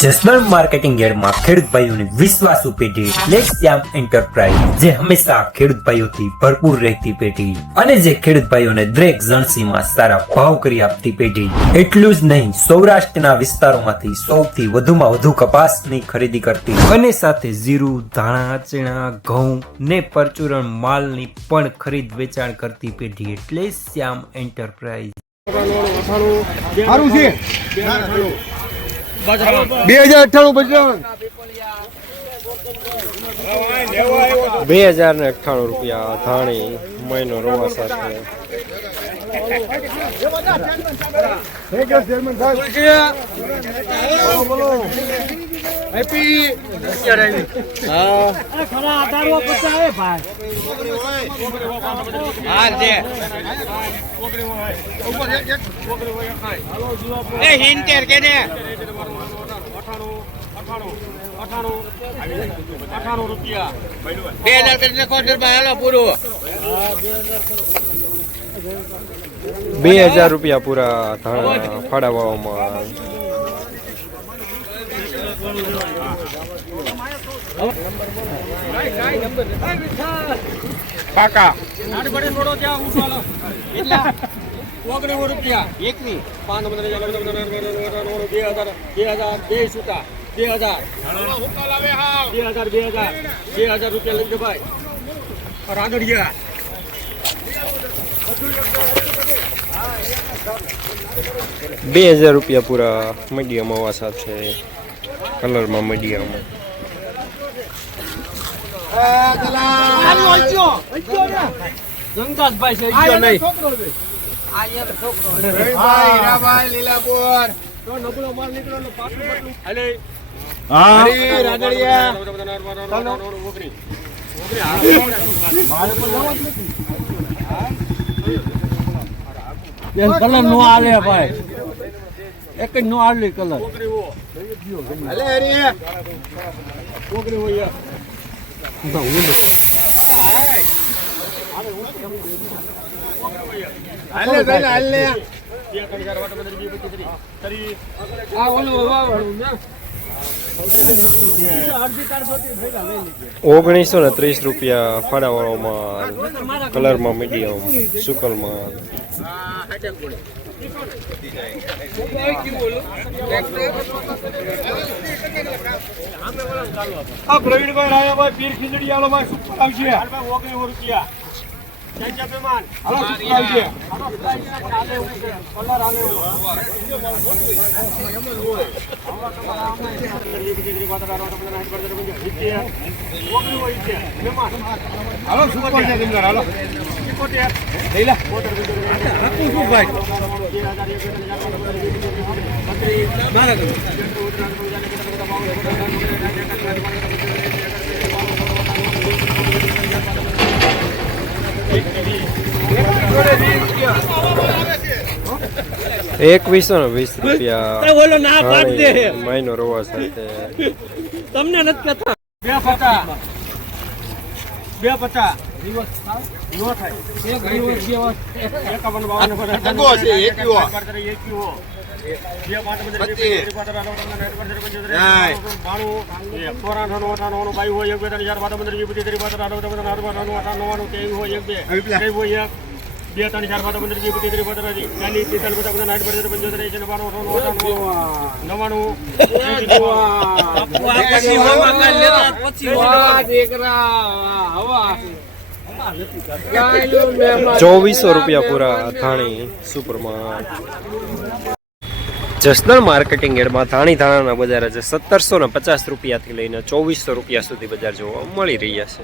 Jasdan marketing યાર્ડમાં ખેડૂત ભાઈઓની વિશ્વાસુ પેઢી એટલે શ્યામ એન્ટરપ્રાઇઝ, જે હંમેશા ખેડૂત ભાઈઓથી ભરપૂર રહેતી પેઢી અને જે ખેડૂત ભાઈઓને દરેક જણસીમાં સારા ભાવ કરી આપતી પેઢી। એટલું જ નહીં, સૌરાષ્ટ્રના વિસ્તારોમાંથી સૌથી વધુમાં વધુ કપાસની ખરીદી કરતી અને સાથે જીરું, ધાણા, ચણા, ઘઉં ને પરચુરણ માલની પણ ખરીદ વેચાણ કરતી પેઢી એટલે શ્યામ એન્ટરપ્રાઇઝ। 2098 રૂપિયા ધાણી મહિનો રોવા સાથે। રૂપિયા પૂરા ધાણા ફાળવવામાં। કાકા રૂપિયા એકની 2000 રૂપિયા લઈ ભાઈ રાગડિયા। 2000 રૂપિયા પૂરા મીડિયમ હવા સાથે કલરમાં મીડિયમ। કલર નો આલે ભાઈ, એક જ નો આલે કલર। ₹1930 રૂપિયા ફાળવવામાં કલરમાં મીડિયમ સુકલમાં। પ્રવીણભાઈ રાયાભાઈ પીર ખીચડી આલો ભાઈ સુપર આવશે। 19 રૂપિયા ₹2120 રૂપિયા મહિનો રોવા સાથે। તમને નથી કહેતા 2400 રૂપિયા પૂરા ધાણી સુપરમાં। જસદણ માર્કેટિંગ યાર્ડમાં ધાણાના બજાર છે 1750 રૂપિયાથી લઈને 2400 રૂપિયા સુધી બજાર જોવા મળી રહ્યા છે।